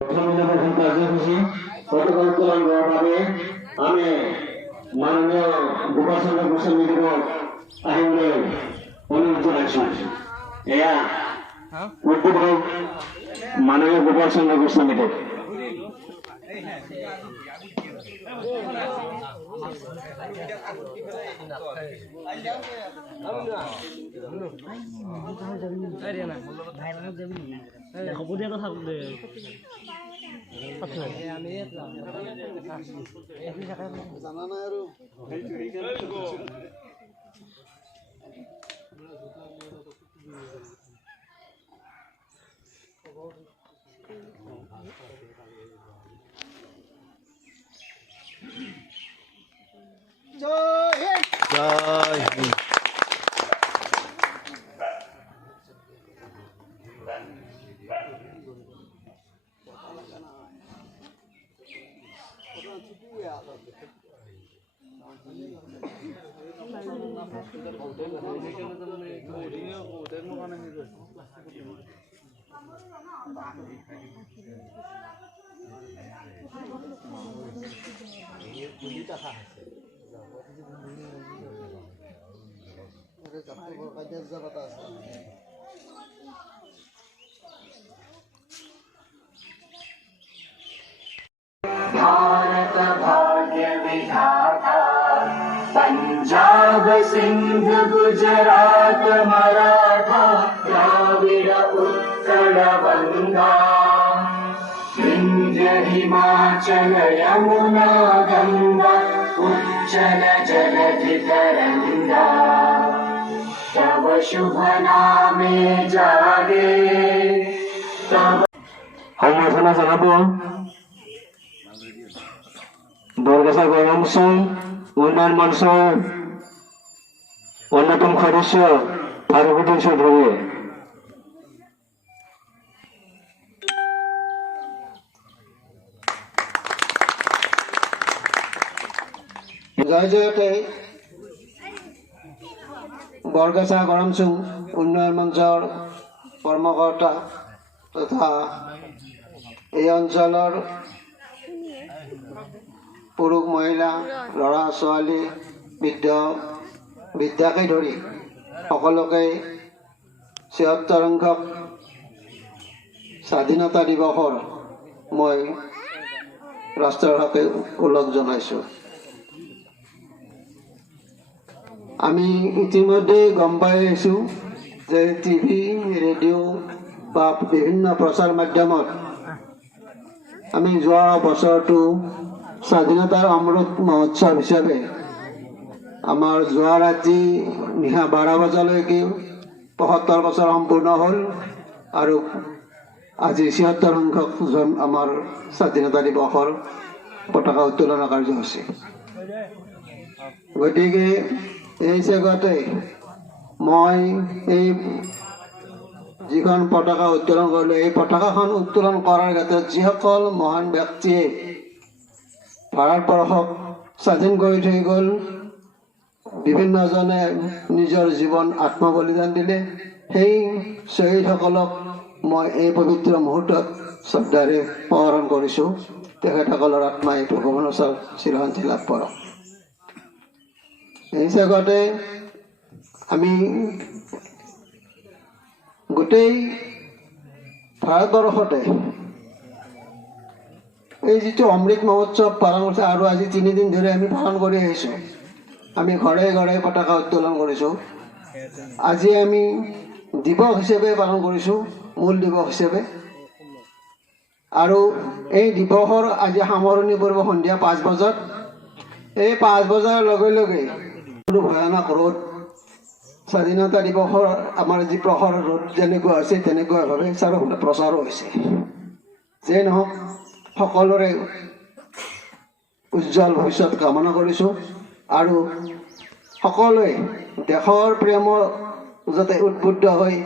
আমি মাননীয় গোপালচন্দ্ৰ গোস্বামীদেব আহিবলৈ অনুৰোধ জনাইছো। এয়া উদ্বোধক মাননীয় গোপালচন্দ্র গোস্বামীদেব। भारत भाग्य विधाता पंजाब सिंध गुजरात मराठा द्राविड़ उत्कल बंगा विंध्य हिमाचल यमुना गंगा उच्चल जलधि तरंगा तव शुभ नामे जागे तव সম্বৰ্ধনা জনাব বৰগাছা-গাৰামছুং উন্নয়ন মঞ্চৰ অন্যতম সদস্য ফাৰুকুদ্দিন চৌধুৰীয়ে। জয় জয়তে বৰগাছা-গাৰামছুং উন্নয়ন মঞ্চৰ কৰ্মকৰ্তা তথা এই অঞ্চলৰ পুৰুষ মহিলা ল'ৰা ছোৱালী বিদ্যাকে ধৰি সকলোকে ৭৬ সংখ্যক স্বাধীনতা দিৱসৰ মই ৰাষ্ট্ৰৰ হকে উপলক জনাইছোঁ। আমি ইতিমধ্যে গম পাই আহিছোঁ যে টিভি ৰেডিঅ' বা বিভিন্ন প্ৰচাৰ মাধ্যমত আমি যোৱা বছৰটো স্বাধীনতাৰ অমৃত মহোৎসৱ হিচাপে আমাৰ যোৱা ৰাতি নিশা 12 বজালৈকে ৭৫ বছৰ সম্পূৰ্ণ হ'ল আৰু আজি ৭৬ সংখ্যক আমাৰ স্বাধীনতা দিৱসৰ পতাকা উত্তোলন কাৰ্যসূচী। গতিকে এই জেগাতে মই এই যিখন পতাকা উত্তোলন কৰিলোঁ এই পতাকাখন উত্তোলন কৰাৰ ক্ষেত্ৰত যিসকল মহান ব্যক্তিয়ে ভাৰতবৰ্ষক স্বাধীন কৰি থৈ গ'ল, বিভিন্নজনে নিজৰ জীৱন আত্মবলিদান দিলে, সেই শ্বহীদসকলক মই এই পবিত্ৰ মুহূৰ্তত শ্ৰদ্ধাৰে স্মৰণ কৰিছোঁ। তেখেতসকলৰ আত্মাই ভগৱানৰ চিৰশান্তি লাভ কৰক। এই জেগাতে আমি গোটেই ভাৰতবৰ্ষতে এই যিটো অমৃত মহোৎসৱ পালন কৰিছে আৰু আজি 3 দিন ধৰি আমি পালন কৰি আহিছোঁ। আমি ঘৰে ঘৰে পতাকা উত্তোলন কৰিছোঁ। আজি আমি দিৱস হিচাপে পালন কৰিছোঁ, মূল দিৱস হিচাপে। আৰু এই দিৱসৰ আজি সামৰণি পৰিব সন্ধিয়া 5 বজাত। এই 5 বজাৰ লগে লগে ভয়ানক ৰ'দ, স্বাধীনতা দিৱসৰ আমাৰ যি প্ৰহৰ ৰ'দ যেনেকুৱা হৈছে তেনেকুৱাভাৱে চাৰিওফালে প্ৰচাৰো হৈছে। যে নহওক সকলোৰে উজ্জ্বল ভৱিষ্যত কামনা কৰিছোঁ আৰু সকলোৱে দেশৰ প্ৰেমৰ যাতে উদ্বুদ্ধ হৈ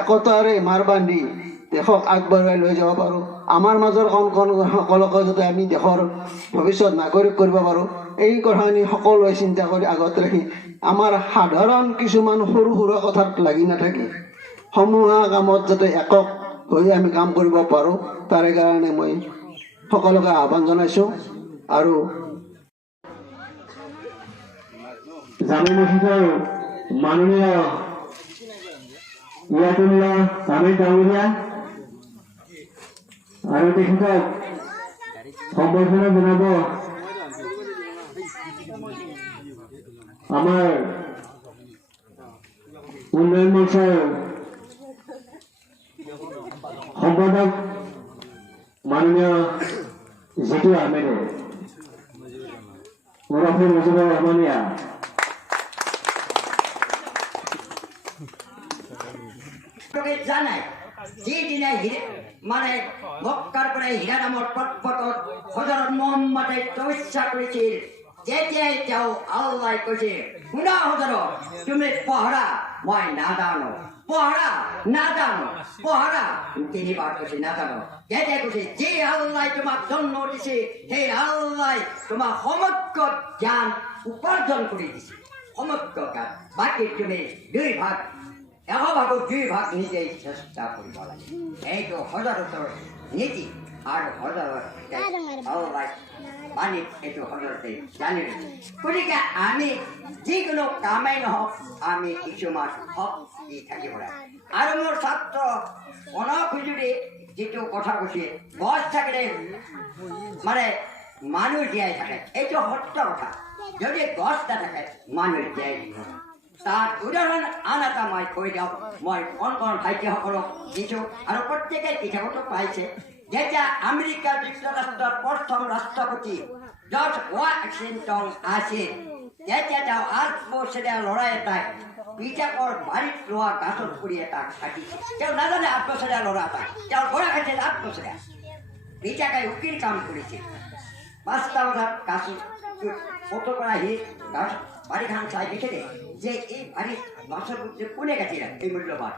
একতাৰে মাৰ বান্ধি দেশক আগবঢ়াই লৈ যাব পাৰোঁ। আমাৰ মাজৰ কণ সকলোকে যাতে আমি দেশৰ ভৱিষ্যত নাগৰিক কৰিব পাৰোঁ, এই কথাখিনি সকলোৱে চিন্তা কৰি আগত ৰাখি আমাৰ সাধাৰণ কিছুমান সৰু সুৰা কথাত লাগি নাথাকি সমূহীয়া কামত যাতে একক হৈ আমি কাম কৰিব পাৰোঁ তাৰে কাৰণে মই সকলোকে আহ্বান জনাইছোঁ আৰু জামে মছজিদৰ মাননীয় ইয়াতুল্লাহ তামিল ডাঙৰীয়া আৰু তেখেতক সম্বৰ্ধনা জনাব আমাৰ উন্নয়ন মঞ্চৰ সম্পাদক মাননীয় জিতু আহমেদে ওৰফে মুজিবুৰ ৰহমানিয়া জানাই যিদিনা মানে মক্কাৰ পৰা হীৰা নামৰ পৰ্বতত হজৰত মোহাম্মদে তপস্যা কৰিছিল যেতিয়াই তেওঁ আল্লাই কৈছে শুনা হজৰত তুমি পহৰা মই নাজানো পহৰা নাজানো পহৰা তিনিবাৰ কৈছে নাজানো যেতিয়া কৈছে যি আল্লাই তোমাক জন্ম দিছে সেই আল্লাই তোমাক সমগ্ৰ জ্ঞান উপাৰ্জন কৰি দিছে সমগ্ৰ জ্ঞান বাকী তুমি দুই ভাগ এভাগত দুই ভাগ নিজেই চেষ্টা কৰিব লাগে এইটো হজৰতৰ নীতি আৰু হজৰত পানীত এইটো হজৰতে জানি গতিকে আমি যিকোনো কামেই নহওক আমি কিছুমান হক দি থাকিব লাগে আৰু মোৰ ছাত্ৰ অনখুজুৰি যিটো কথা কৈছে গছ থাকিলে মানে মানুহ জীয়াই থাকে এইটো সত্য কথা যদি গছ নাথাকে মানুহ জীয়াই থাকিব তার উদাহরণ আন এটা মই কৈ দিওঁ মই কণ কণ ভাইটিসকলক দিছোঁ আৰু প্ৰত্যেকে কিতাপতো পাইছে যেতিয়া আমেৰিকা যুক্তৰাষ্ট্ৰৰ প্ৰথম ৰাষ্ট্ৰপতি জৰ্জ ৱাশ্বিংটন আছিল তেতিয়া তেওঁ 8 বছৰীয়া ল'ৰা এটাই পিতাকৰ বাৰীত ৰোৱা গাছত পৰি এটাক কাটিছে তেওঁ নাজানে 8 বছৰীয়া ল'ৰা এটা তেওঁৰ গৰা খাইছিল 8 বছৰীয়া পিতাকাই উকিল কাম কৰিছিল 5টা বজাত গাছত ফটো পৰা আহি গাছ বাৰীখন চাই দেখিলে যে এই বাৰীত গছৰ যে কোনে কাটিলে এই মূল্যবান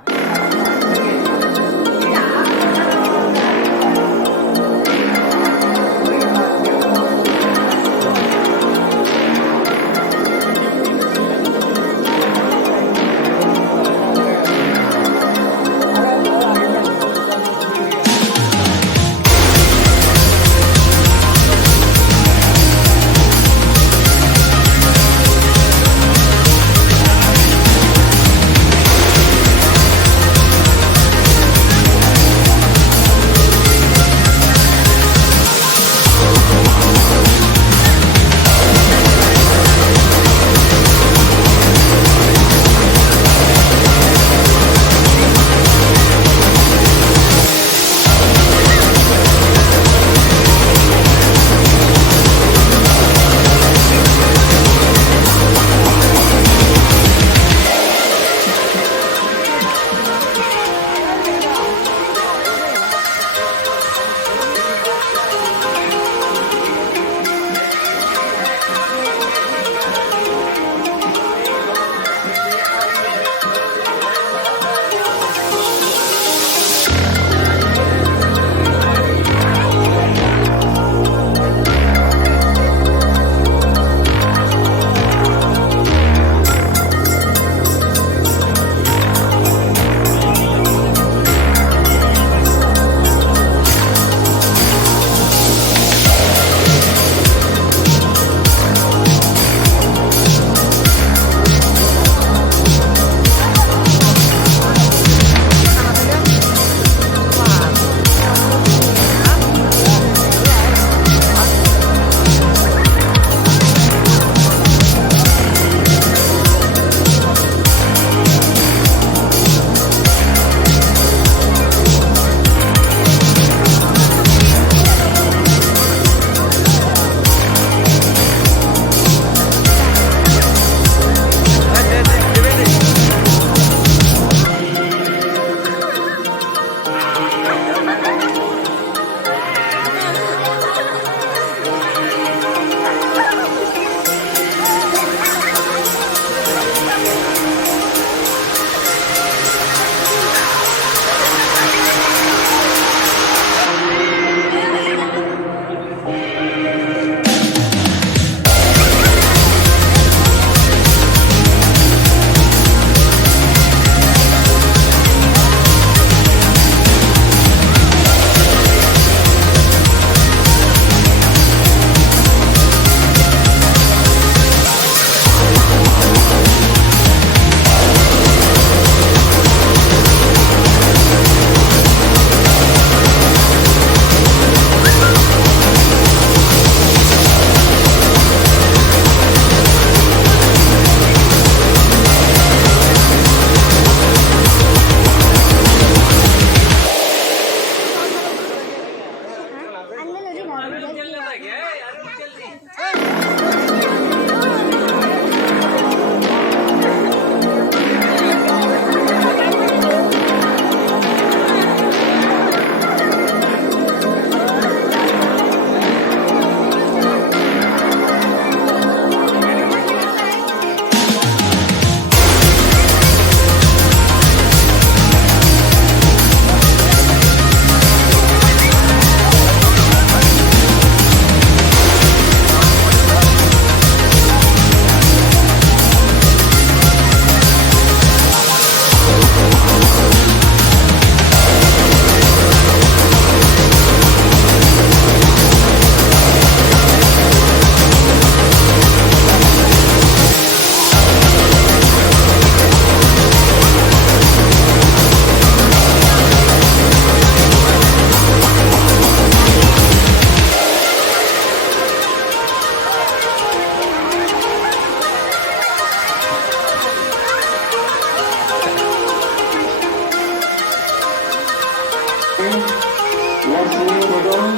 শ্ৰী বেগম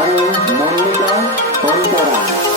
আৰু মল্লিকা বৰতৰা।